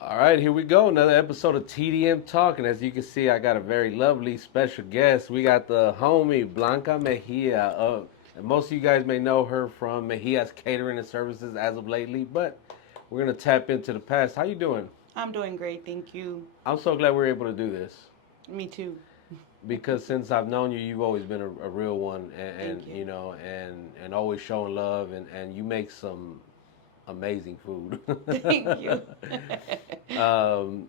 All right, here we go. Another episode of TDM Talk. And as you can see, I got a very lovely special guest. We got the homie Blanca Mejia. And most of you guys may know her from Mejia's Catering and Services as of lately, but we're going to tap into the past. How you doing? I'm doing great, thank you. I'm so glad we're able to do this Me too. because since I've known you, you've always been a real one, and Thank you. you know, and always showing love, and you make some amazing food. Thank you.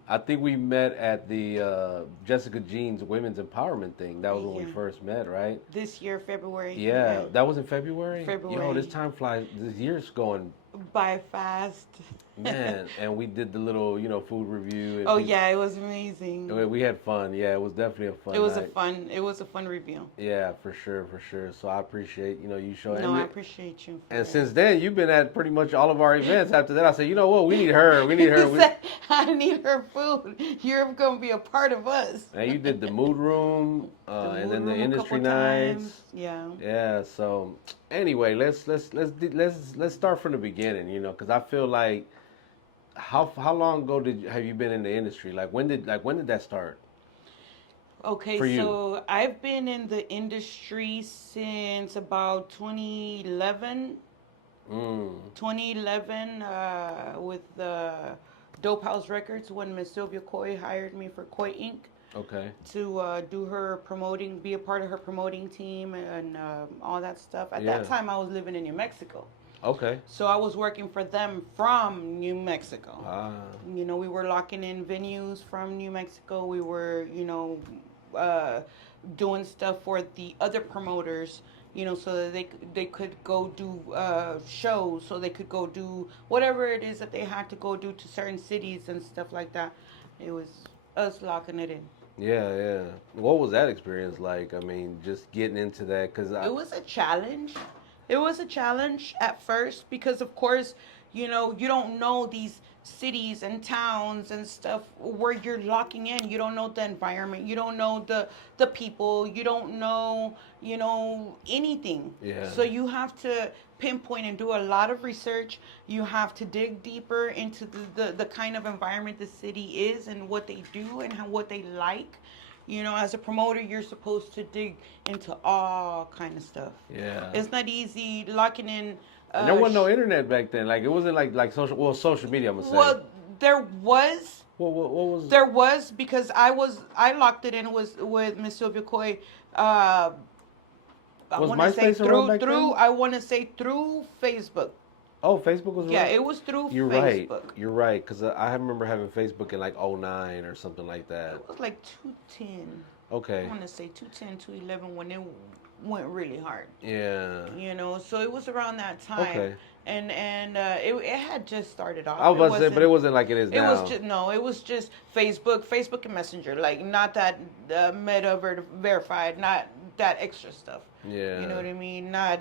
I think we met at the Jessica Jean's women's empowerment thing. That was when we Yeah. first met, right? This year, February. Yeah, that was in February. Yo, this February. time flies. This year's going, By fast. man. And we did the little, food review. And Oh people, yeah, it was amazing. we had fun. Yeah, it was definitely a It fun was night. it was a fun review. Yeah, for sure, for sure. So I appreciate, you showing. No, I appreciate you for And that. since then, you've been at pretty much all of our events. After that, I said, you know what? We need her. We need her. He said, I need her food. You're gonna be a part of us. And you did the mood room, The and mood then the room a industry couple nights. times. Yeah. Yeah. So anyway, let's start from the beginning. Because I feel like how long ago have you been in the industry? When did that start Okay, for you? so I've been in the industry since about 2011. Mm. 2011 with the Dopehouse Records when Miss Sylvia Coy hired me for Coy Inc. Okay. to do her promoting, be a part of her promoting team and all that stuff. At Yeah. that time, I was living in New Mexico. Okay. So I was working for them from New Mexico. Ah. We were locking in venues from New Mexico. We were, uh, doing stuff for the other promoters, so that they could go do shows, so they could go do whatever it is that they had to go do to certain cities and stuff like that. It was us locking it in. Yeah. Yeah. What was that experience like? I mean, just getting into that because It was a challenge. It was a challenge at first because, of course, you don't know these cities and towns and stuff where you're locking in. You don't know the environment. You don't know the people. You don't know, anything. Yeah. So you have to pinpoint and do a lot of research. You have to dig deeper into the kind of environment the city is and what they do and what they like. As a promoter, you're supposed to dig into all kind of stuff. Yeah. It's not easy locking in. And there wasn't no internet back then. Like it wasn't like social media. I'm gonna say. Well, there was. What was? There was because I locked it in with Miss Sylvia Coy. I Was want to say MySpace around back through then? I want to say through Facebook. Oh, Facebook was Yeah, around. it was through You're right. Facebook. You're right. Because I remember having Facebook in like '09 or something like that. It was like 210. I Okay. want to say 210, 211 when it went really hard. Yeah. So it was around that time. Okay. And it had just started off. I was It about to say, but it wasn't like it is It now. was just no. It was just Facebook and Messenger, like not that verified, not that extra stuff. Yeah. You know what I mean? Not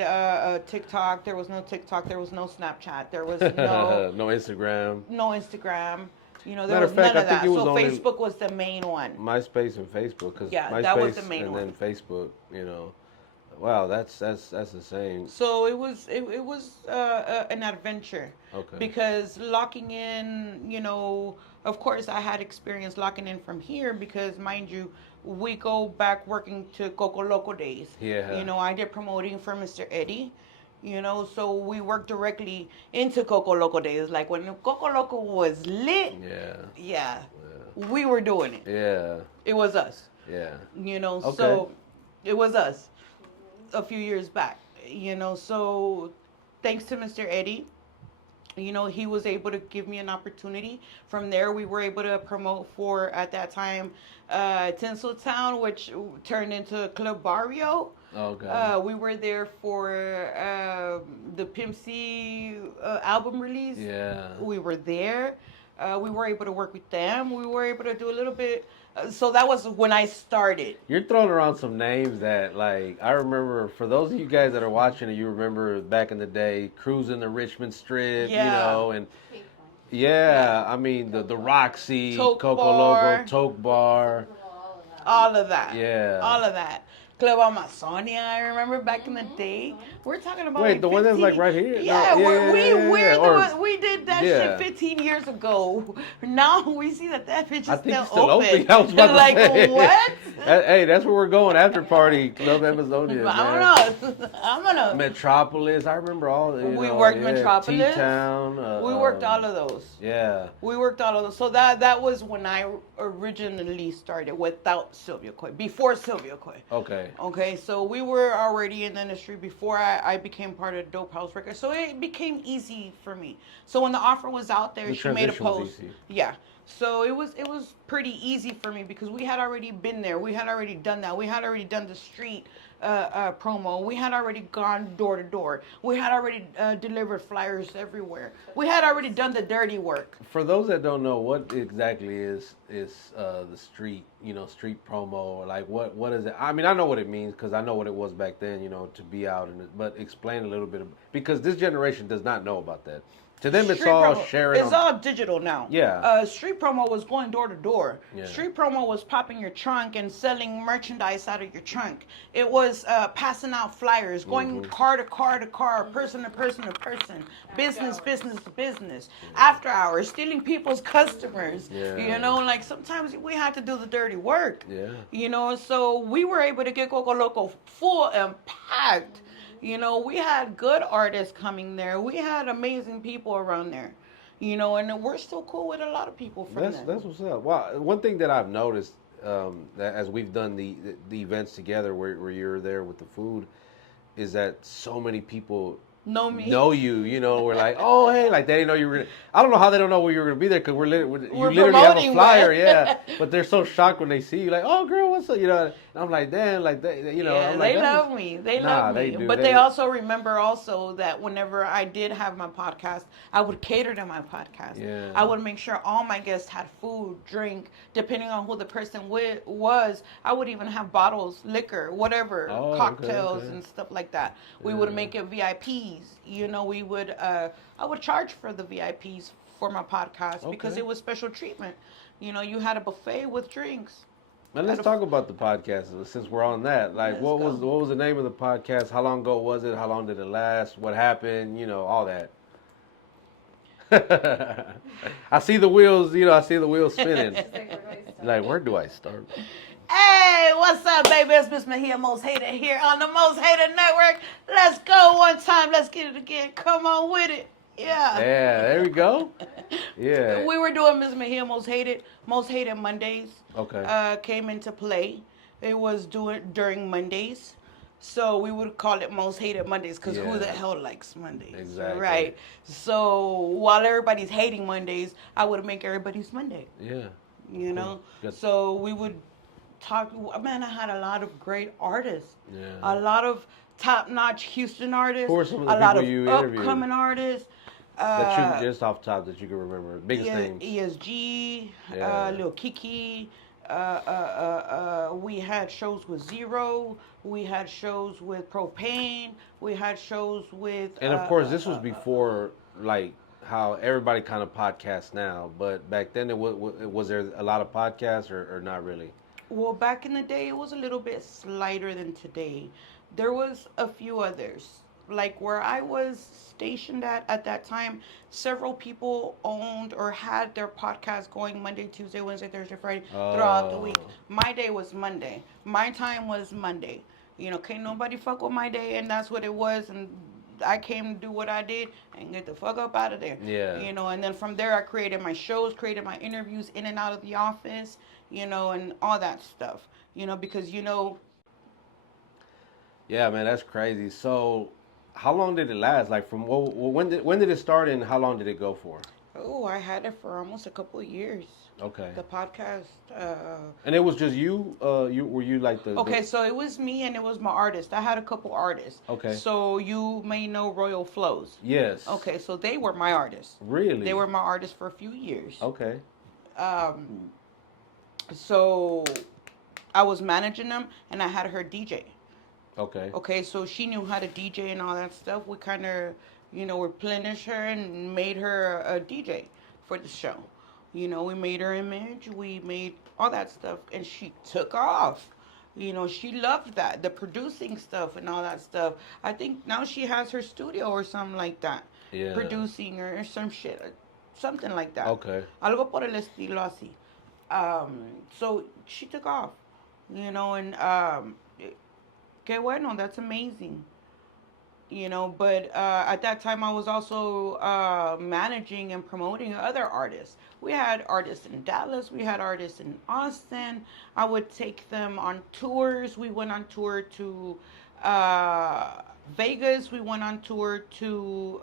TikTok. There was no TikTok. There was no Snapchat. There was no No Instagram. no Instagram. There Matter was of fact, none I of think that. it was So only Facebook was the main one. MySpace and Facebook. Because Yeah, MySpace that was the main and one. then Facebook. Wow, that's insane. So it was an adventure. Okay. Because locking in, of course I had experience locking in from here because mind you, we go back working to Coco Loco days. Yeah. I did promoting for Mr. Eddie. So we worked directly into Coco Loco days. Like when Coco Loco was lit, Yeah. yeah, we were doing it. Yeah. It was us. Yeah. Okay. So it was us a few years back. So thanks to Mr. Eddie, he was able to give me an opportunity. From there, we were able to promote for, at that time, Tinseltown, which turned into Club Barrio. Okay. We were there for the Pimp C album release. Yeah. We were there. We were able to work with them. We were able to do a little bit. So that was when I started. You're throwing around some names that, like, I remember, for those of you guys that are watching it, you remember back in the day, cruising the Richmond Strip, Yeah. and yeah, I mean, the Roxy, Toke Coco Bar. Loco, Toke Bar. All of that. Yeah. All of that. Club Amazonia, I remember back in the day. We're talking about Wait, like the one that's like right here? Yeah, No, yeah, yeah, yeah, yeah. we did that shit Yeah. 15 years ago. Now we see that bitch I is think still it's still open. open. I was about Like to say. what? Hey, that's where we're going after party, Club Amazonia, man. Vámonos. Vámonos. Metropolis. I remember all. We worked Yeah. T Metropolis. Town. We worked all of those. Yeah. We worked all of those. So that was when I originally started without Sylvia Coy. Before Sylvia Coy. Okay. Okay, so we were already in the industry before I became part of Dopehouse Records. So it became easy for me. So when the offer was out there, The she made a transition was post. easy. Yeah. So it was pretty easy for me because we had already been there. We had already done that. We had already done the street promo. We had already gone door to door. We had already delivered flyers everywhere. We had already done the dirty work. For those that don't know, what exactly is the street, street promo? Like what is it? I mean, I know what it means because I know what it was back then, to be out but explain a little bit because this generation does not know about that. To them, it's Street all promo. sharing. It's all digital now. Yeah. Street promo was going door to door. Yeah. Street promo was popping your trunk and selling merchandise out of your trunk. It was passing out flyers, going car to car to car, person to person to person, business to business. After hours, stealing people's customers. Yeah. Like sometimes we had to do the dirty work. Yeah. So we were able to get Coco Loco full and packed. We had good artists coming there. We had amazing people around there. And we're still cool with a lot of people from there. That's what's up. Well, one thing that I've noticed that as we've done the events together where you're there with the food is that so many people know you. We're like, oh hey, like they didn't know you were gonna. I don't know how they don't know you were gonna be there because you literally have a flyer, yeah. But they're so shocked when they see you, like, oh girl, what's up, And I'm like, damn, like they, Yeah, I'm like, they love me. They love me. They do. But they also remember also that whenever I did have my podcast, I would cater to my podcast. Yeah. I would make sure all my guests had food, drink, depending on who the person was. I would even have bottles, liquor, whatever, cocktails and stuff like that. We would make it VIPs. We would. I would charge for the VIPs for my podcast because it was special treatment. You had a buffet with drinks. And let's talk about the podcast since we're on that. Like, what was the name of the podcast? How long ago was it? How long did it last? What happened? All that. I see the wheels. I see the wheels spinning. Like, where do I start? Hey, what's up, baby? It's Miss Mejia, Most Hated here on the Most Hated Network. Let's go one time. Let's get it again. Come on with it. Yeah. Yeah, there we go. Yeah. We were doing Miss Mejia, Most Hated Mondays. Okay. Came into play. It was during Mondays. So we would call it Most Hated Mondays because who the hell likes Mondays? Exactly. Right. So while everybody's hating Mondays, I would make everybody's Monday. Yeah. Cool. So we would talk. Man, I had a lot of great artists. Yeah. A lot of top-notch Houston artists. Who are some of the a people lot of you interviewed? Upcoming artists. That you just off top that you can remember. Biggest names. ESG, Lil Kiki. We had shows with Zero. We had shows with Propane. We had shows with. And of course, this was before like how everybody kind of podcasts now. But back then, was there a lot of podcasts or not really? Well, back in the day, it was a little bit slighter than today. There was a few others. Like where I was stationed at that time, several people owned or had their podcast going Monday, Tuesday, Wednesday, Thursday, Friday throughout the week. My day was Monday. My time was Monday. Can't nobody fuck with my day, and that's what it was. And I came to do what I did and get the fuck up out of there. Yeah. And then from there I created my shows, created my interviews in and out of the office, and all that stuff. Because Yeah, man, that's crazy. So, how long did it last? Like from when did it start and how long did it go for? Oh, I had it for almost a couple of years. Okay. The podcast. And it was just you. Were you like the? Okay, so it was me and it was my artist. I had a couple artists. Okay. So you may know Royal Flows. Yes. Okay, so they were my artists. Really? They were my artists for a few years. Okay. So I was managing them and I had her DJ. Okay. Okay, so she knew how to DJ and all that stuff. We kind of, replenished her and made her a DJ for the show. We made her image, we made all that stuff, and she took off. She loved that, the producing stuff and all that stuff. I think now she has her studio or something like that, Yeah. producing or some shit, something like that. Okay. Algo por el estilo así. So she took off, and que bueno, that's amazing. But at that time I was also managing and promoting other artists. We had artists in Dallas, we had artists in Austin. I would take them on tours. We went on tour to Vegas. We went on tour to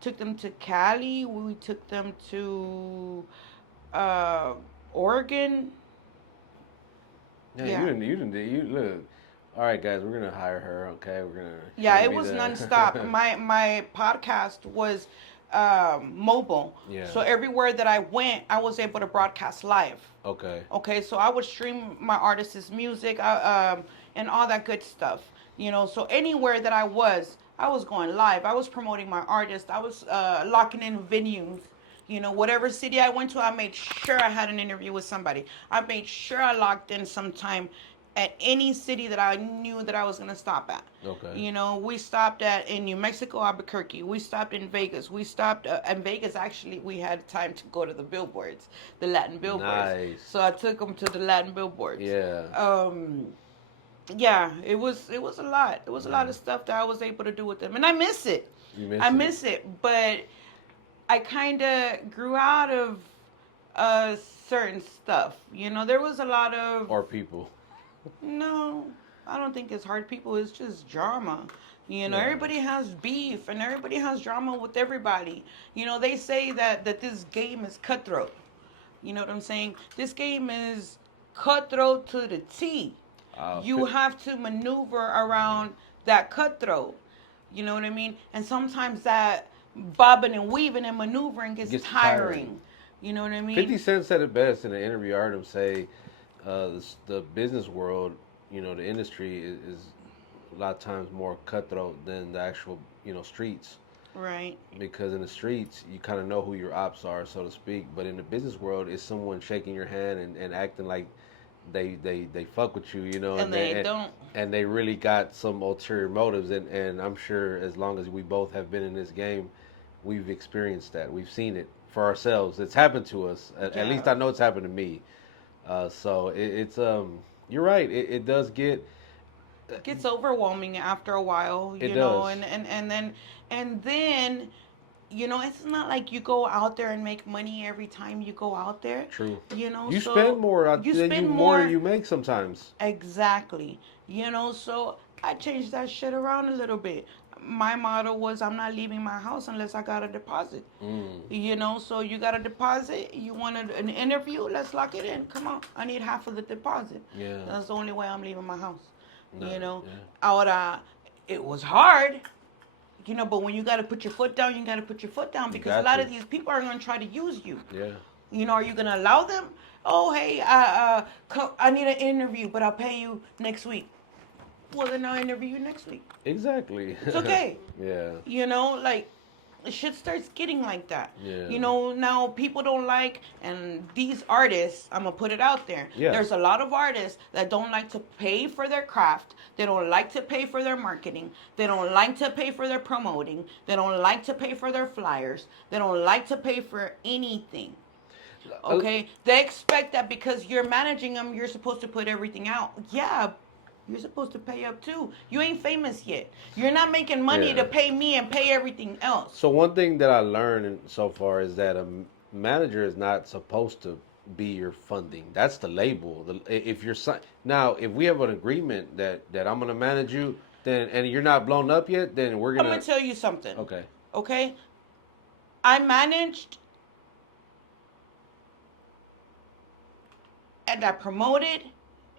took them to Cali. We took them to uh, Oregon. Yeah, Yeah. you look. All right, guys, we're gonna hire her. Okay, we're gonna. She's Yeah, gonna it be was the. nonstop. My podcast was mobile, Yeah. so everywhere that I went, I was able to broadcast live. Okay. Okay, so I would stream my artist's music, and all that good stuff. So anywhere that I was going live. I was promoting my artist. I was locking in venues. Whatever city I went to, I made sure I had an interview with somebody. I made sure I locked in some time at any city that I knew that I was going to stop at. Okay. We stopped at in New Mexico, Albuquerque. We stopped in Vegas. We stopped in Vegas. Actually, we had time to go to the billboards, the Latin billboards. Nice. So I took them to the Latin billboards. Yeah. Yeah, it was a lot. It was a lot of stuff that I was able to do with them, and I miss it. You miss I it. miss it, but I kind of grew out of certain stuff. There was a lot of Or people. no, I don't think it's hard people. It's just drama. Everybody has beef and everybody has drama with everybody. They say that this game is cutthroat. You know what I'm saying? This game is cutthroat to the T. You have to maneuver around that cutthroat. You know what I mean? And sometimes that bobbing and weaving and maneuvering gets tiring. You know what I mean? 50 Cent said it best in an interview. I heard him say the business world, the industry is a lot of times more cutthroat than the actual, streets. Right. Because in the streets, you kind of know who your ops are, so to speak. But in the business world, it's someone shaking your hand and acting like they fuck with you, And they don't. And they really got some ulterior motives. And I'm sure as long as we both have been in this game, we've experienced that. We've seen it for ourselves. It's happened to us. At least I know it's happened to me. So it's you're right. It does get It gets overwhelming after a while, It know, does. and then it's not like you go out there and make money every time you go out there. true. So Spend more you than spend more more. than you make sometimes. Exactly. So I changed that shit around a little bit. My motto was I'm not leaving my house unless I got a deposit. So you got a deposit, you wanted an interview, let's lock it in. Come on, I need half of the deposit. Yeah. That's the only way I'm leaving my house. No, yeah. Ahora, it was hard, but when you got to put your foot down, you got to put your foot down because a lot of these people are going to try to use you. Yeah. Are you going to allow them? Oh, hey, I need an interview, but I'll pay you next week. Well, then I'll interview you next week. Exactly. It's okay. Yeah. Like, shit starts getting like that. Yeah. Now people don't like, and these artists, I'm going to put it out there. Yeah. There's a lot of artists that don't like to pay for their craft. They don't like to pay for their marketing. They don't like to pay for their promoting. They don't like to pay for their flyers. They don't like to pay for anything. Okay? They expect that because you're managing them, you're supposed to put everything out. Yeah, you're supposed to pay up too. You ain't famous yet. You're not making money to pay me and pay everything else. So one thing that I learned so far is that a manager is not supposed to be your funding. That's the label. If you're now, if we have an agreement that I'm gonna manage you, then and you're not blown up yet, then we're gonna. I'm gonna tell you something. Okay. Okay. I managed and I promoted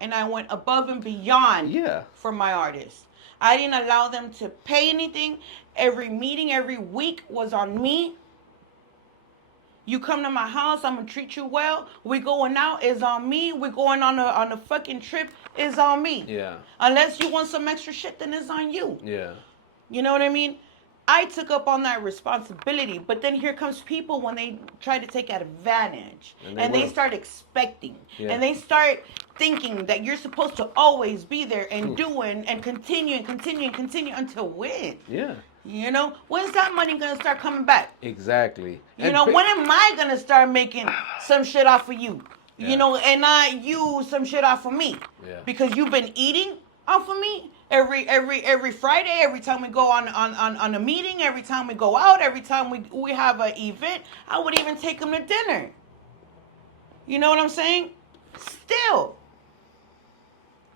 and I went above and beyond for my artists. I didn't allow them to pay anything. Every meeting, every week was on me. You come to my house, I'm gonna treat you well. We going out is on me. We're going on a fucking trip is on me. Yeah. Unless you want some extra shit, then it's on you. Yeah. You know what I mean? I took up on that responsibility, but then here comes people when they try to take advantage, and they start expecting, and they start thinking that you're supposed to always be there and doing and continue and continue and continue until when? Yeah. You know, when's that money gonna start coming back? Exactly. You know, when am I gonna start making some shit off of you? Yeah. You know, and not you some shit off of me. Yeah. Because you've been eating off of me every Friday, every time we go on a meeting, every time we go out, every time we have an event. I would even take them to dinner. You know what I'm saying? Still.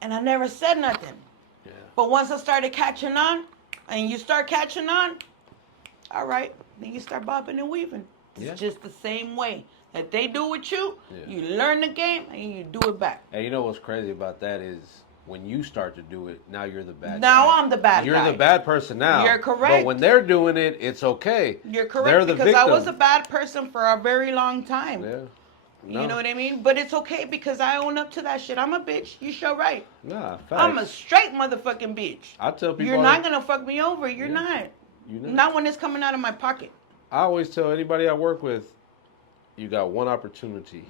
And I never said nothing. Yeah. But once I started catching on, and you start catching on, all right, then you start bobbing and weaving. It's just the same way that they do with you. Yeah. You learn the game and you do it back. And you know what's crazy about that is when you start to do it, now you're the bad guy. Now I'm the bad guy. You're the bad person now. You're correct. But when they're doing it, it's okay. You're correct. They're the because victim. I was a bad person for a very long time. Yeah. No. You know what I mean? But it's okay because I own up to that shit. I'm a bitch. You sure right. Nah, facts. I'm a straight motherfucking bitch. I tell people you're not gonna fuck me over. You're not. You're not. Not when it's coming out of my pocket. I always tell anybody I work with, you got one opportunity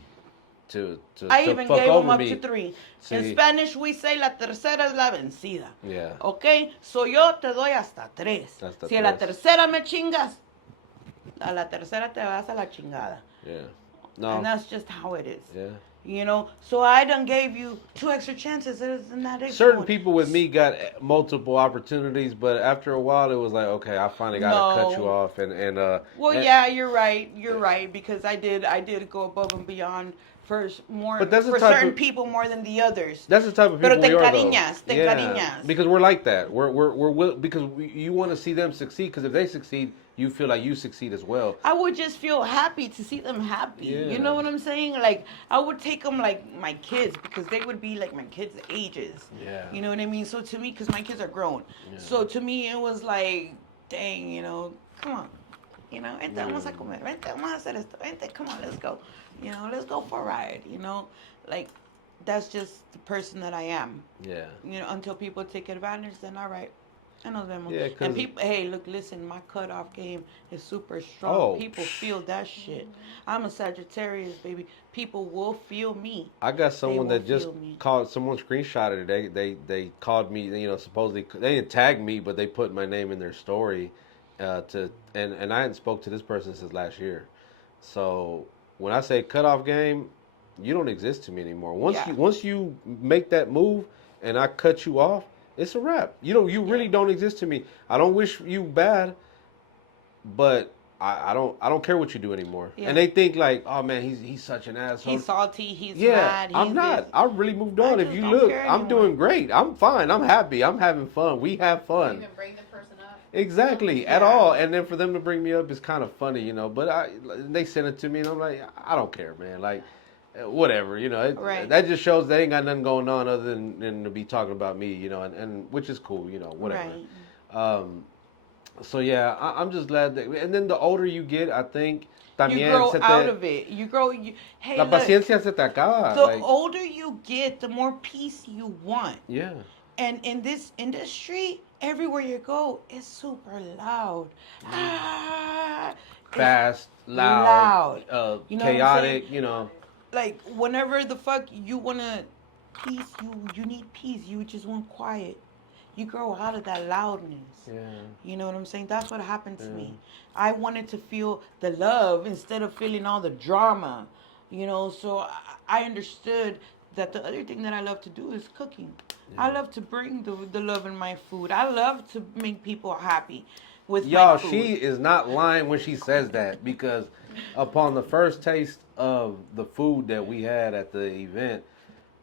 to I to even fuck gave over them up me. to 3. See, In Spanish, we say la tercera es la vencida. Yeah. Okay? So yo te doy hasta 3. Hasta Si a la tercera me chingas, a la tercera te vas a la chingada. Yeah. No. And that's just how it is. Yeah. You know, so I done gave you 2 extra chances. Isn't that it? Certain people with me got multiple opportunities, but after a while, it was like, okay, I finally got to cut you off, Well, yeah, you're right. You're right because I did go above and beyond for certain people more than the others. That's the type of people Pero te we are, encariñas, though. te encariñas. Because we're like that. You want to see them succeed. Because if they succeed, you feel like you succeed as well. I would just feel happy to see them happy. Yeah. You know what I'm saying? Like, I would take them like my kids because they would be like my kids' ages. Yeah. You know what I mean? So to me, because my kids are grown. Yeah. So to me, it was like, dang, you know, come on. You know, vente, vamos a comer. Vente, vamos a hacer esto. Vente, come on, let's go. You know, let's go for a ride. You know, like, that's just the person that I am. Yeah. You know, until people take advantage, then all right. I know them. Yeah, and people, hey, look, listen, my cutoff game is super strong. Oh. People feel that shit. I'm a Sagittarius, baby. People will feel me. I got someone that just called, someone screenshotted it. They called me, you know, supposedly, they didn't tag me, but they put my name in their story and I hadn't spoke to this person since last year. So when I say cutoff game, you don't exist to me anymore. Once you make that move and I cut you off, it's a wrap. You really don't exist to me. I don't wish you bad, but I don't care what you do anymore. Yeah. And they think like, oh man, he's such an asshole. He's salty. He's mad. I'm not. I really moved on. If you look, I'm doing great. I'm fine. I'm happy. I'm having fun. We have fun. You even bring the person up. Exactly, at all. And then for them to bring me up is kind of funny, you know. But they sent it to me, and I'm like, I don't care, man. Like, whatever, you know. That just shows they ain't got nothing going on other than to be talking about me, you know, and which is cool, you know, whatever. Right. So yeah, I'm just glad that. And then the older you get, I think también you grow out of it. You grow. Hey, la paciencia se te acaba. The older you get, the more peace you want. Yeah. And in this industry, everywhere you go, it's super loud. Fast, loud. You know, chaotic. You know. Like whenever the fuck you wanna peace, you need peace. You just want quiet. You grow out of that loudness. Yeah. You know what I'm saying? That's what happened to me. I wanted to feel the love instead of feeling all the drama. You know, so I understood that the other thing that I love to do is cooking. Yeah. I love to bring the love in my food. I love to make people happy with my food. She is not lying when she says that, because upon the first taste of the food that we had at the event,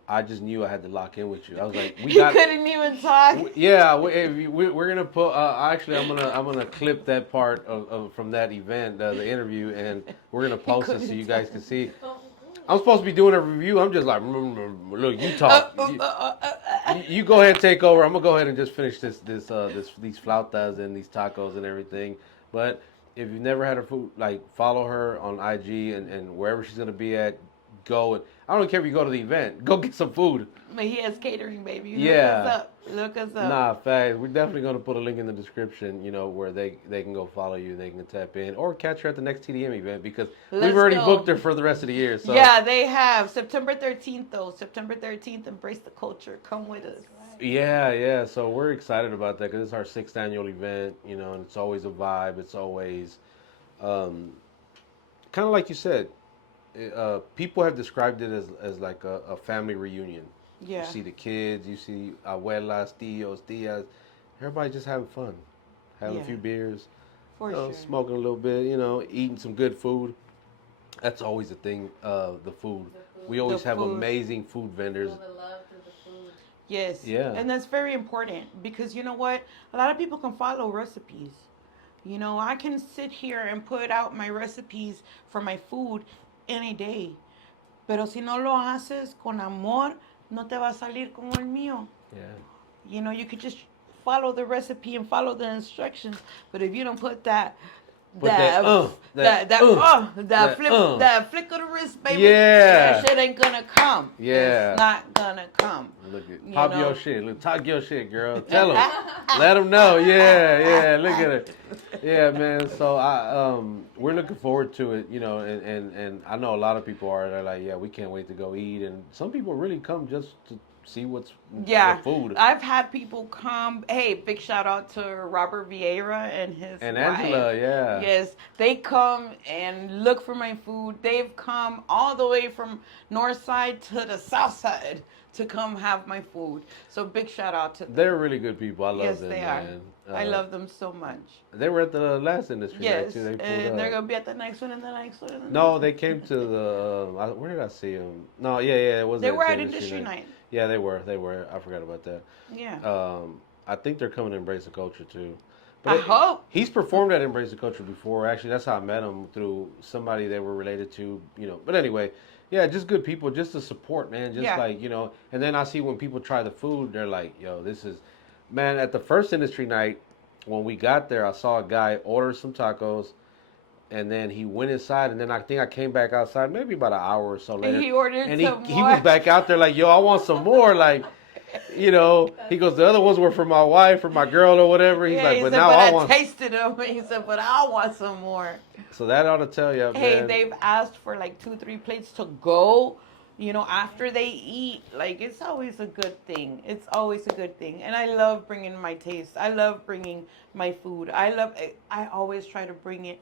I just knew I had to lock in with you. I was like, you couldn't even talk. We're gonna put. Actually, I'm gonna clip that part of from that event, the interview, and we're gonna post it so you guys can see. I'm supposed to be doing a review. I'm just like, look, you talk. You go ahead and take over. I'm gonna go ahead and just finish these flautas and these tacos and everything. But if you've never had her food, like, follow her on IG and wherever she's gonna be at. Go and I don't care if you go to the event. Go get some food. But he has catering, baby. Yeah. Look us up. Nah, facts. We're definitely gonna put a link in the description, where they can go follow you, they can tap in, or catch her at the next TDM event because we've Let's already go. booked her for the rest of the year. So Yeah, they have. September 13th, though. September 13th, embrace the culture. Come with us. yeah. So we're excited about that because it's our 6th annual event, and it's always a vibe. It's always um, kind of like you said. People have described it as like a family reunion. You Yeah. see the kids, you see abuelas, tios, tias, everybody just having fun, having a Yeah. few beers, For sure. smoking a little bit, eating some good food. That's always the thing. The food. We always The have food. amazing food vendors. Feel the love through the food. Yes. Yeah. And that's very important because you know what? A lot of people can follow recipes. I can sit here and put out my recipes for my food any day. Pero si no lo haces con amor, no te va a salir como el mío. Yeah. You could just follow the recipe and follow the instructions, but if you don't put that But that flick of the wrist, baby, Yeah. that shit ain't gonna come. Yeah. It's not gonna come. Look at You pop know. your shit. Look, talk your shit, girl. Tell them. Let them know. Yeah. Look at it. Yeah, man. So we're looking forward to it. And I know a lot of people are. They're like, yeah, we can't wait to go eat. And some people really come just to see what's Yeah, the food. I've had people come. Hey, big shout out to Robert Vieira and his And wife. Angela, yeah. Yes, they come and look for my food. They've come all the way from north side to the south side to come have my food. So big shout out to them. They're really good people. I love Yes, them, they man. I love them so much. They were at the last industry night Yes, too. They pulled and they're up. gonna be at the next one and the next one. And the No, next they came to the. Where did I see them? No, yeah, it was. They at were the at industry night. Yeah, they were. I forgot about that. Yeah. I think they're coming to Embrace the Culture too. I hope. He's performed at Embrace the Culture before. Actually, that's how I met him through somebody they were related to. But anyway, yeah, just good people, just to support, man. Just Yeah. like and then I see when people try the food, they're like, "Yo, this is," man. At the first industry night, when we got there, I saw a guy order some tacos. And then he went inside, and then I think I came back outside maybe about an hour or so later. And he ordered and some he more. was back out there like, yo, I want some more. Like, he goes, the other ones were for my wife, for my girl or whatever. He's like, he but said, now but I I want. tasted them. He said, but I want some more. So that ought to tell you, Hey, man. they've asked for like 2-3 plates to go. After they eat, like it's always a good thing. It's always a good thing, and I love bringing my taste. I love bringing my food. I always try to bring it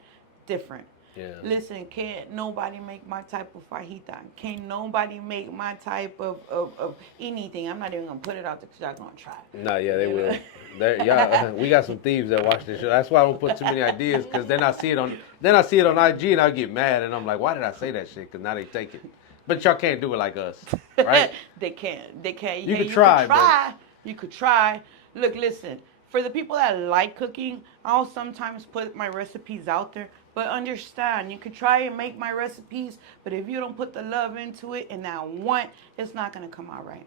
different. Yeah. Listen, can't nobody make my type of fajita. Can't nobody make my type of anything. I'm not even gonna put it out there because y'all gonna try. No, yeah, they will. We got some thieves that watch this show. That's why I don't put too many ideas because then I see it on IG and I get mad and I'm like, why did I say that shit? Because now they take it. But y'all can't do it like us, right? They can't. You could try. You could try. Look, listen. For the people that like cooking, I'll sometimes put my recipes out there. But understand, you could try and make my recipes, but if you don't put the love into it and that want, it's not gonna come out right.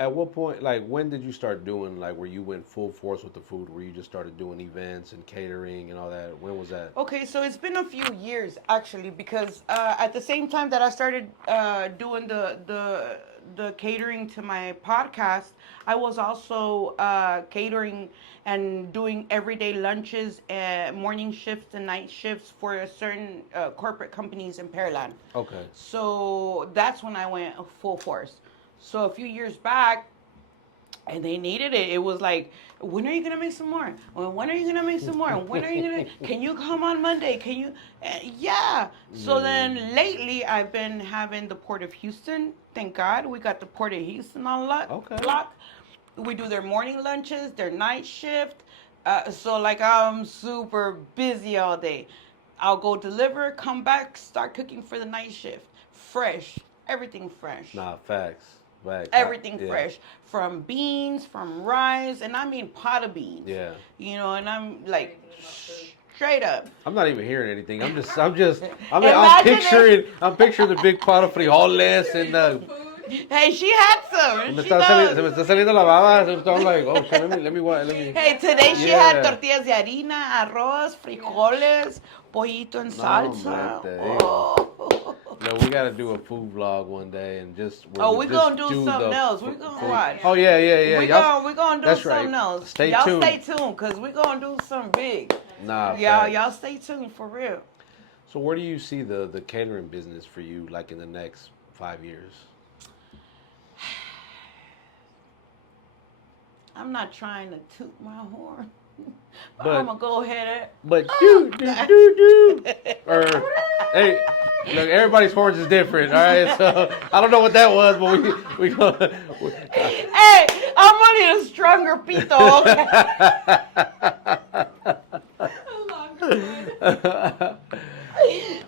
At what point, like, when did you start doing, like, where you went full force with the food, where you just started doing events and catering and all that? When was that? Okay, so it's been a few years actually, because at the same time that I started doing the catering to my podcast, I was also catering and doing everyday lunches, morning shifts and night shifts for certain corporate companies in Pearland. Okay. So that's when I went full force. So a few years back, and they needed it. It was like, when are you gonna make some more? Well, when are you gonna make some more? When are you gonna? Can you come on Monday? Can you? Yeah. So then lately, I've been having the Port of Houston. Thank God, we got the Port of Houston on lock. We do their morning lunches, their night shift. So like I'm super busy all day. I'll go deliver, come back, start cooking for the night shift. Fresh, everything fresh. Nah, facts. Everything Yeah. fresh, from beans, from rice, and I mean pot of beans. Yeah. And I'm like straight up. I'm not even hearing anything. I'm Imagine picturing the big pot of frijoles and the. Hey, she had some. Se She me does. está saliendo la baba. I'm like, oh shit, let me. Hey, today she Yeah. had tortillas de harina, arroz, frijoles, pollito en salsa. hombre, te Oh. No, we gotta do a food vlog one day and just. We're gonna do something else. We're gonna watch. Oh yeah. We're gonna do something else. Y'all stay tuned, cause we're gonna do something big. Nah, y'all stay tuned for real. So where do you see the catering business for you, like in the next 5 years? I'm not trying to toot my horn, but I'm gonna go ahead. But do. Or hey, look, everybody's horns is different. All right, so I don't know what that was, but we go. Hey, I'm only a stronger pito.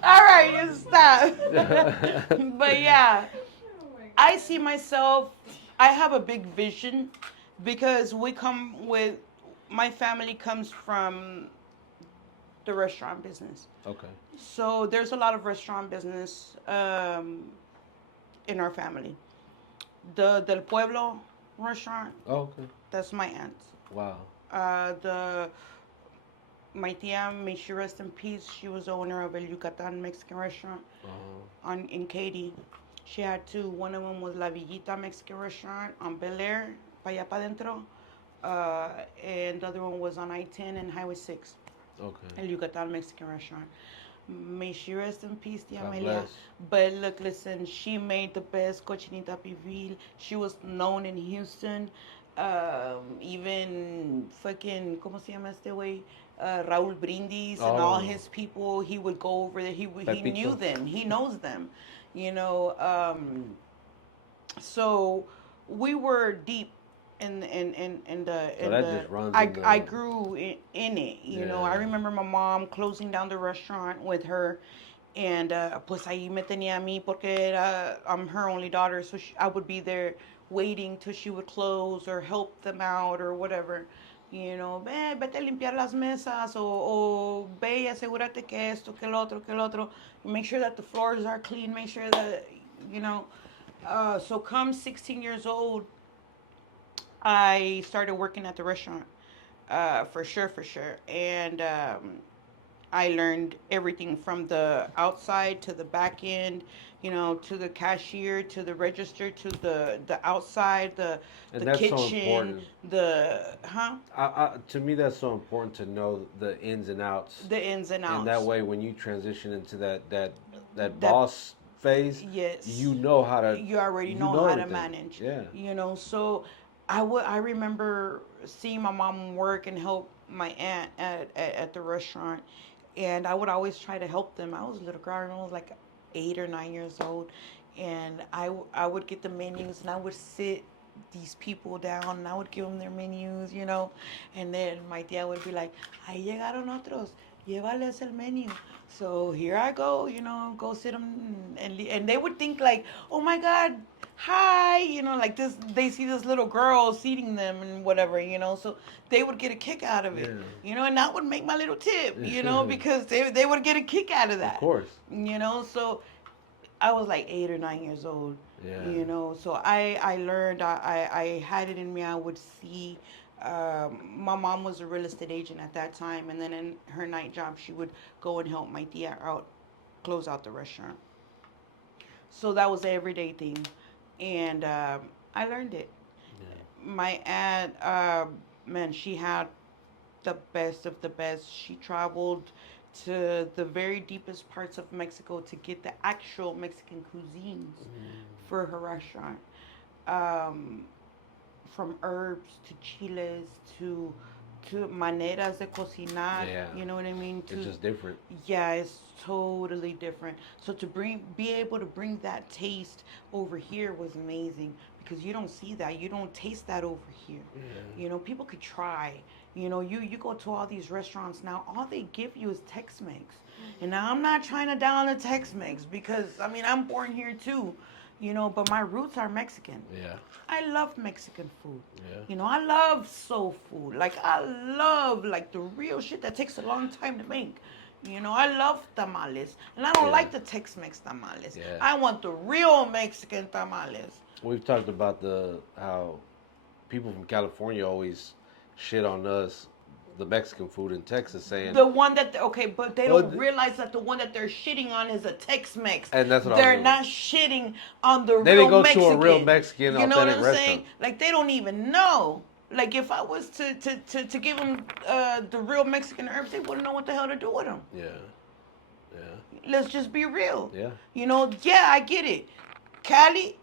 All right, you stop. But yeah, I see myself. I have a big vision because my family comes from the restaurant business. Okay. So there's a lot of restaurant business in our family. The Del Pueblo restaurant. Oh, okay. That's my aunt. Wow. My tia, may she rest in peace. She was the owner of El Yucatan Mexican restaurant in Katy. She had two. One of them was La Villita Mexican restaurant on Bel Air, pa allá pa dentro. And the other one was on I-10 and Highway 6. Okay. El Yucatan Mexican restaurant. May she rest in peace, tia God Amelia. bless. But look, listen, she made the best cochinita pibil. She was known in Houston. Even fucking, ¿cómo se llama este güey? Raúl Brindis and all his people, he would go over there. He knew them. He knows them. You know, so we were deep in the I grew in it. You know, I remember my mom closing down the restaurant with her, and pues ahí me tenía a mí porque I'm her only daughter, so I would be there waiting till she would close or help them out or whatever. You know, vete a limpiar las mesas, o ve y asegúrate que esto, que lo otro. Make sure that the floors are clean. Make sure that, you know. So come 16 years old, I started working at the restaurant, for sure. And I learned everything from the outside to the back end, you know, to the cashier, to the register, to the outside, the kitchen, to me, that's so important to know the ins and outs. The ins and outs. And that way, when you transition into that boss phase, yes, you know how to. You already know how everything. To manage. Yeah. You know, so I remember seeing my mom work and help my aunt at the restaurant, and I would always try to help them. I was a little girl, I was like 8 or 9 years old, and I would get the menus and I would sit these people down and I would give them their menus, you know, and then my tia would be like, ahí llegaron otros, llévales el menu. So here I go, you know, go sit them, and they would think like, oh my God, hi, you know, like this, they see this little girl seating them and whatever, you know, so they would get a kick out of it, you know, and that would make my little tip, you know, because they would get a kick out of that. Of course. You know, so I was like 8 or 9 years old, you know, so I learned, I had it in me. I would see, my mom was a real estate agent at that time, and then in her night job, she would go and help my tia out, close out the restaurant. So that was an everyday thing, and I learned it. Yeah. My aunt, man, she had the best of the best. She traveled to the very deepest parts of Mexico to get the actual Mexican cuisines for her restaurant. From herbs to chiles to maneras de cocinar, you know what I mean? It's just different. Yeah, it's totally different. So to be able to bring that taste over here was amazing, because you don't see that, you don't taste that over here. You know, people could try. You know, you go to all these restaurants now, all they give you is Tex-Mex. And now I'm not trying to down the Tex-Mex, because I mean, I'm born here too. You know, but my roots are Mexican. Yeah. I love Mexican food. Yeah. You know, I love soul food. Like, I love, like, the real shit that takes a long time to make. You know, I love tamales. And I don't like the Tex-Mex tamales. Yeah. I want the real Mexican tamales. We've talked about how people from California always shit on us the Mexican food in Texas, saying the one that okay, but they Well, don't realize that the one that they're shitting on is a Tex-Mex. and that's what I was They're doing. not shitting on the They real didn't go Mexican. to a real Mexican You know what authentic I'm restaurant. saying? Like they don't even know. Like if I was to give them the real Mexican herbs, they wouldn't know what the hell to do with them. Yeah, yeah, Let's just be real. yeah. You know, yeah, I get it. Cali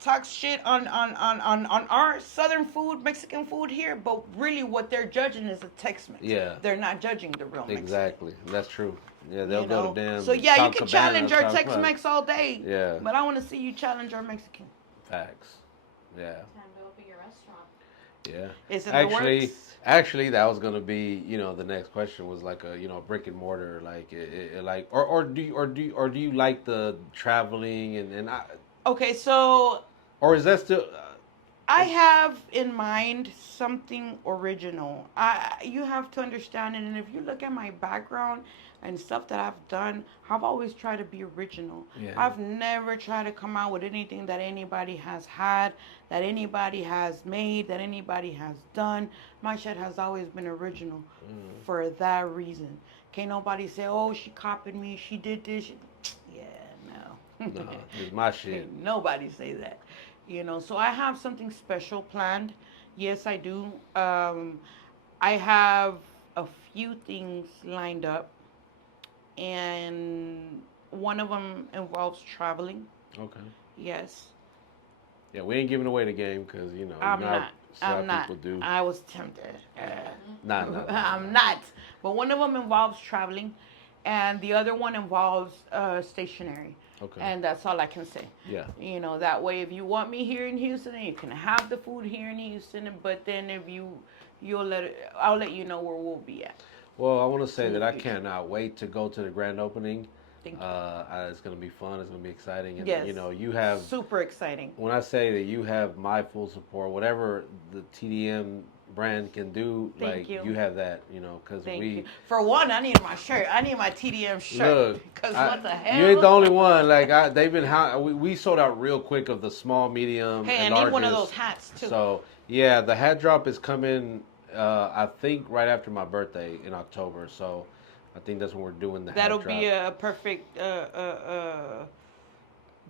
talks shit on our southern food, Mexican food here, but really what they're judging is a Tex-Mex. Yeah. They're not judging the real Mexican. Exactly. That's true. Yeah, they'll You go know? to damn. So yeah, you South can Cabana, challenge our South Tex-Mex all day. Yeah. But I want to see you challenge our Mexican. Facts. Yeah. Time to open your restaurant. Yeah. It's in the works. Actually, that was gonna be, the next question was like a, brick and mortar, like, like, or do you like the traveling and Okay, so or is that still? I have in mind something original. You have to understand it, and if you look at my background and stuff that I've done, I've always tried to be original. Yeah. I've never tried to come out with anything that anybody has had, that anybody has made, that anybody has done. My shit has always been original for that reason. Can't nobody say, "Oh, she copied me, she did this." Yeah, no. No, it's my shit. Can't nobody say that. So I have something special planned. Yes, I do. I have a few things lined up, and one of them involves traveling. Okay. Yes. Yeah, we ain't giving away the game because I'm how not. I'm not. people do. I was tempted. Nah. I'm not. But one of them involves traveling, and the other one involves stationery. Okay. And that's all I can say. Yeah. That way, if you want me here in Houston, you can have the food here in Houston. But then if I'll let you know where we'll be at. Well, I want to say that I cannot wait to go to the grand opening. Thank you. It's going to be fun. It's going to be exciting. And, Yes. You have... Super exciting. When I say that you have my full support, whatever the TDM brand can do, Thank you. you have that, because Thank we... you. For one, I need my shirt. I need my TDM shirt. Look, Because what the hell? you ain't the only one. Like, they've been... We sold out real quick of the small, medium, Hey, and I need largest. one of those hats, too. So, yeah, the hat drop is coming, I think, right after my birthday in October. So, I think that's when we're doing the That'll hat drop. be a perfect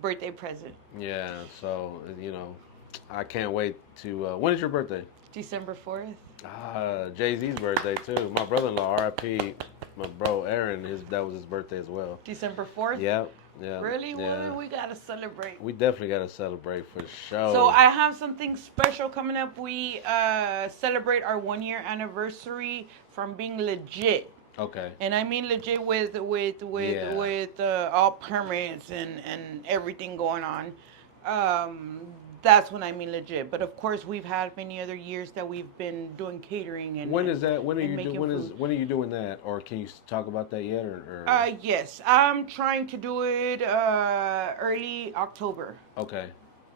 birthday present. Yeah, so, I can't wait to... when is your birthday? December 4th. Jay-Z's birthday, too. My brother-in-law, R.I.P., my bro Aaron, that was his birthday as well. December 4th? Yeah. Really? Yeah. Well, we got to celebrate. We definitely got to celebrate for sure. So I have something special coming up. We celebrate our 1-year anniversary from being legit. Okay. And I mean legit with all permits and everything going on. That's when I mean legit. But of course, we've had many other years that we've been doing catering and. When is that? When are you making food. when are you doing that? Or can you talk about that yet? Or Yes, I'm trying to do it early October. Okay.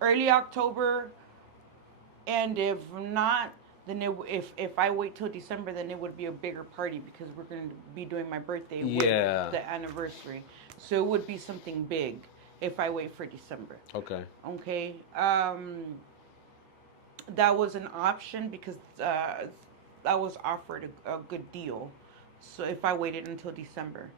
Early October, and if not, then if I wait till December, then it would be a bigger party because we're going to be doing my birthday with the anniversary. So it would be something big if I wait for December. Okay. Okay. That was an option because I was offered a good deal. So if I waited until December,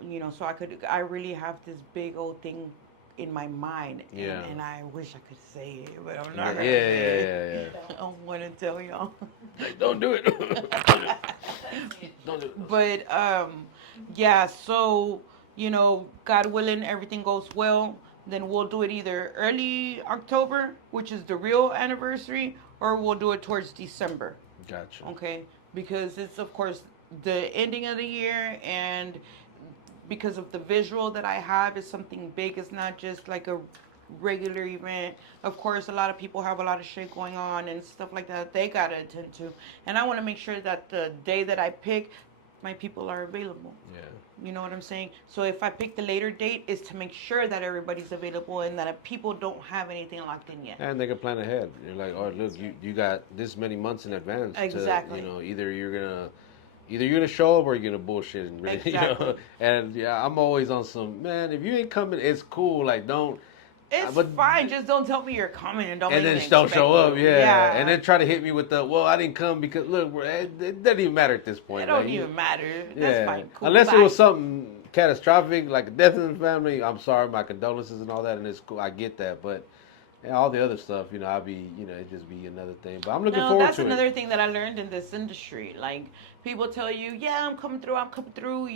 so I really have this big old thing in my mind. And I wish I could say it, but I'm not going to say it. I don't want to tell y'all. Like, don't do it. Don't do it. But, yeah, so, God willing, everything goes well. Then we'll do it either early October, which is the real anniversary, or we'll do it towards December. Gotcha. Okay? Because it's, of course, the ending of the year, and because of the visual that I have is something big. It's not just like a regular event. Of course, a lot of people have a lot of shit going on and stuff like that they got to attend to. And I want to make sure that the day that I pick, my people are available. Yeah. You know what I'm saying? So if I pick the later date, is to make sure that everybody's available and that people don't have anything locked in yet. And they can plan ahead. You're like, oh, look, you got this many months in advance. Exactly. To, either you're gonna show up or you're gonna bullshit and really, Exactly. And yeah, I'm always on some, man, if you ain't coming, it's cool. Like, don't It's but fine. Just don't tell me you're coming and don't. and make then me don't expect show up, you. yeah. And then try to hit me with the, well, I didn't come because look, it doesn't even matter at this point. It don't man. even matter. Yeah, That's fine. Cool. unless Bye. it was something catastrophic, like a death in the family. I'm sorry, my condolences and all that, and it's cool. I get that, but yeah, all the other stuff, I'll be, it just be another thing. But I'm looking No, forward that's to another it. thing that I learned in this industry. Like people tell you, yeah, I'm coming through. I'm coming through.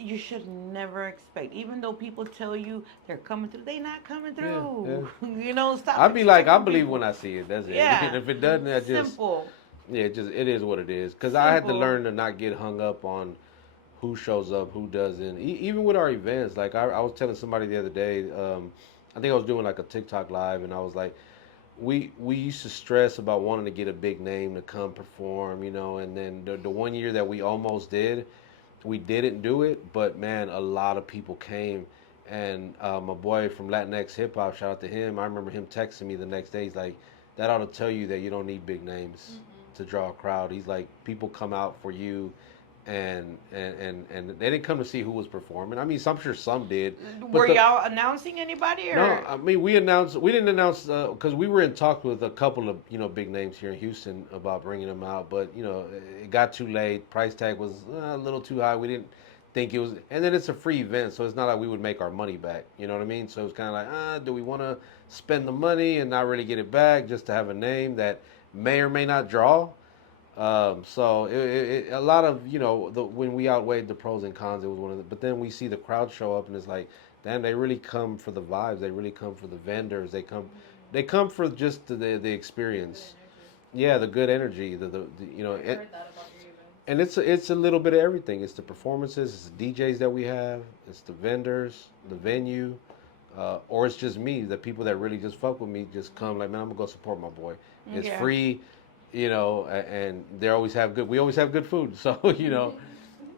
You should never expect, even though people tell you they're coming through, they not coming Yeah, yeah. through. Stop I'd be like, I expecting believe people. when I see it. That's it. Yeah, And if it doesn't, I just, simple, yeah, it is what it is. Because I had to simple. learn to not get hung up on who shows up, who doesn't. Even with our events, like I was telling somebody the other day, I think I was doing like a TikTok live, and I was like, we used to stress about wanting to get a big name to come perform, and then the one year that we almost did, we didn't do it, but man, a lot of people came. And my boy from Latinx Hip Hop, shout out to him. I remember him texting me the next day. He's like, that ought to tell you that you don't need big names to draw a crowd. He's like, people come out for you, and they didn't come to see who was performing. I mean, I'm sure some did. Were y'all announcing anybody No, or? I mean we didn't announce because we were in talks with a couple of big names here in Houston about bringing them out, but it got too late. Price tag was a little too high. We didn't think it was, and then it's a free event, so it's not like we would make our money back. You know what I mean? So it's kind of like, do we want to spend the money and not really get it back just to have a name that may or may not draw? So a lot of when we outweighed the pros and cons, it was one of the. But then we see the crowd show up, and it's like, damn, they really come for the vibes. They really come for the vendors. They come for just the experience. Yeah, the good energy. And it's a little bit of everything. It's the performances, it's the DJs that we have, it's the vendors, the venue, or it's just me. The people that really just fuck with me just come like, man, I'm gonna go support my boy. It's Yeah. free, and they always have good. We always have good food, so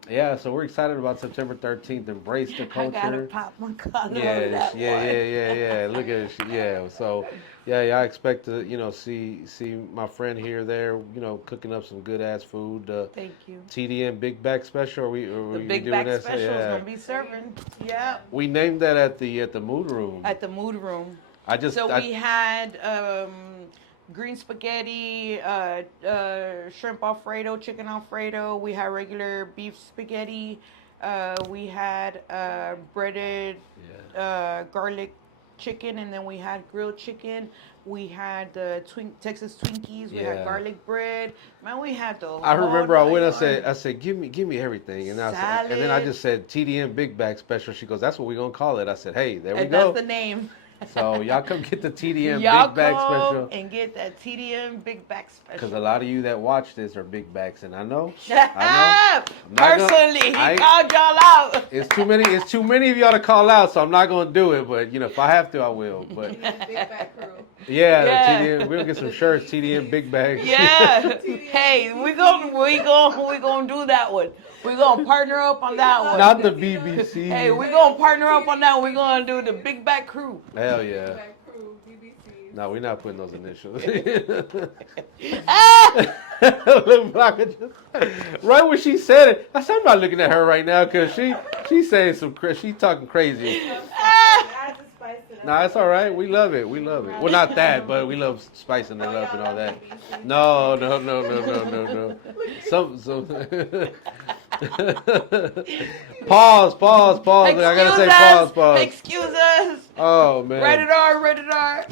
yeah. So we're excited about September 13th. Embrace the culture. I gotta pop my collar Yeah, on that yeah, one. yeah. Look at it. Yeah. So, yeah. I expect to, see my friend here, there, cooking up some good ass food. Thank you. TDM Big Back Special. The We Big doing Back that? Special is Yeah. gonna be serving. Yeah. We named that at the Mood Room. At the Mood Room. I just So we had green spaghetti, shrimp Alfredo, chicken Alfredo. We had regular beef spaghetti. We had breaded garlic chicken, and then we had grilled chicken. We had the Texas Twinkies. We Yeah. had garlic bread. Man, we had the. I remember I went. I I said, give me everything, and and then I just said TDM Big Back Special. She goes, that's what we're gonna call it. I said, hey, there we and go. that's the name. So y'all come get the TDM Y'all Big Back come Special. and get that TDM Big Back Special. Because a lot of you that watch this are big backs, and I know. Personally, he called y'all out. It's too many of y'all to call out, so I'm not gonna do it. But if I have to, I will. But Big Back Crew. yeah. TDM, we'll get some shirts. TDM Big Bags. Yeah. Hey, we gonna do that one. We gonna partner up on that one. Not the BBC. Hey, we gonna partner up on that one. We gonna do the Big Back Crew. Hell yeah. Big Back Crew, BBC. No, we're not putting those initials. Ah! Look, Blanca right when she said it, I said, I'm not looking at her right now because she's saying she talking crazy. I had to spice it up. Nah, it's all right. We love it. Well, not that, but we love spicing it up and all that. No. Some. Pause. I gotta say pause. Excuse us. Oh man. Rated R.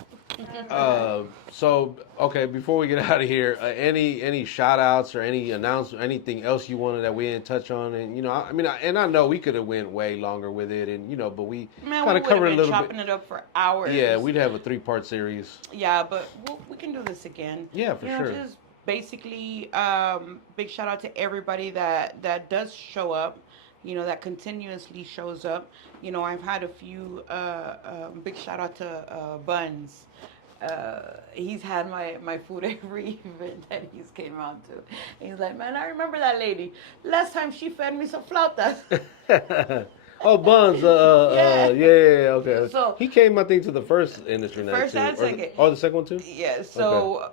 So okay, before we get out of here, any shout outs or any announcement, anything else you wanted that we didn't touch on? And I know we could have went way longer with it, and but we kind of covered a little chopping bit. it up for hours. Yeah, we'd have a 3-part series. Yeah, but we can do this again. Yeah, for sure. Just basically, big shout out to everybody that does show up. That continuously shows up. I've had a few. Big shout out to Buns. He's had my food every event that he's came out to. And he's like, man, I remember that lady. Last time she fed me some flautas. Oh, Buns. Yeah. Okay. So he came, I think, to the first industry night first too. and second. The second one too. Yeah. So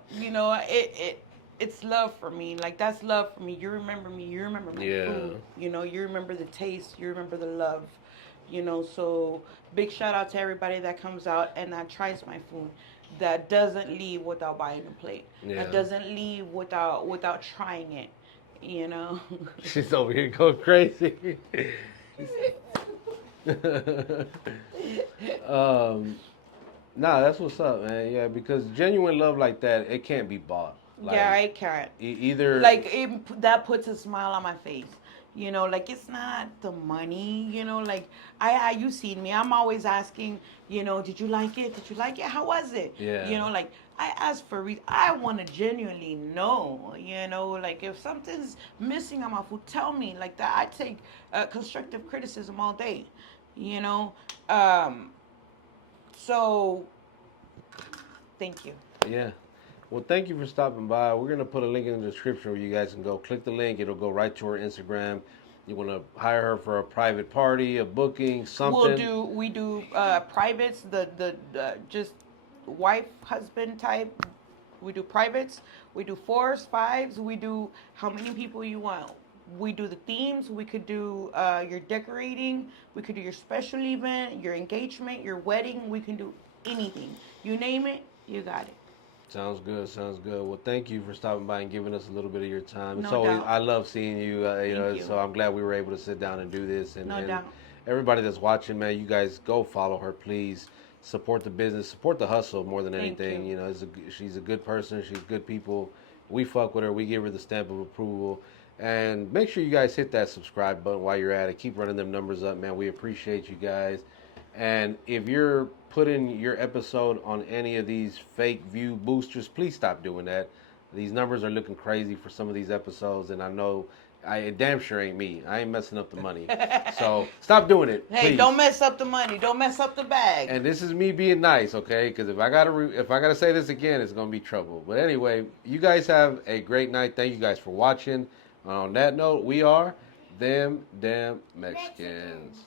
it's love for me. Like that's love for me. You remember me. You remember my food. You remember the taste. You remember the love. You know, so big shout out to everybody that comes out and that tries my food, that doesn't leave without buying a plate, Yeah. that doesn't leave without trying it. You know. She's over here going crazy. um, nah, that's what's up, man. Yeah, because genuine love like that, it can't be bought. Like, Yeah, I can't. Either Like that puts a smile on my face. You know, like it's not the money. You know, like I you seen me. I'm always asking. You know, did you like it? Did you like it? How was it? Yeah. You know, like I ask for I want to genuinely know. You know, like if something's missing on my food, tell me. Like that, I take constructive criticism all day. You know, um, so thank you. Yeah. Well, thank you for stopping by. We're going to put a link in the description where you guys can go click the link. It'll go right to her Instagram. You want to hire her for a private party, a booking, something. We do privates, the just wife husband type. We do privates. We do fours, fives. We do how many people you want. We do the themes. We could do your decorating. We could do your special event, your engagement, your wedding. We can do anything. You name it, you got it. Sounds good. Sounds good. Well, thank you for stopping by and giving us a little bit of your time. It's No always doubt. I love seeing you. Thank you. So I'm glad we were able to sit down and do this. And, No and doubt. everybody that's watching, man, you guys go follow her, please. Support the business, support the hustle more than Thank anything. you. She's a good person. She's good people. We fuck with her. We give her the stamp of approval. And make sure you guys hit that subscribe button while you're at it. Keep running them numbers up, man. We appreciate you guys. And if you're putting your episode on any of these fake view boosters, please stop doing that. These numbers are looking crazy for some of these episodes, and I know I damn sure ain't me. I ain't messing up the money. So stop doing it. Hey, please. don't mess up the money. Don't mess up the bag. And this is me being nice, okay? Because if I gotta say this again, it's gonna be trouble. But anyway, you guys have a great night. Thank you guys for watching. On that note, we are them damn Mexicans.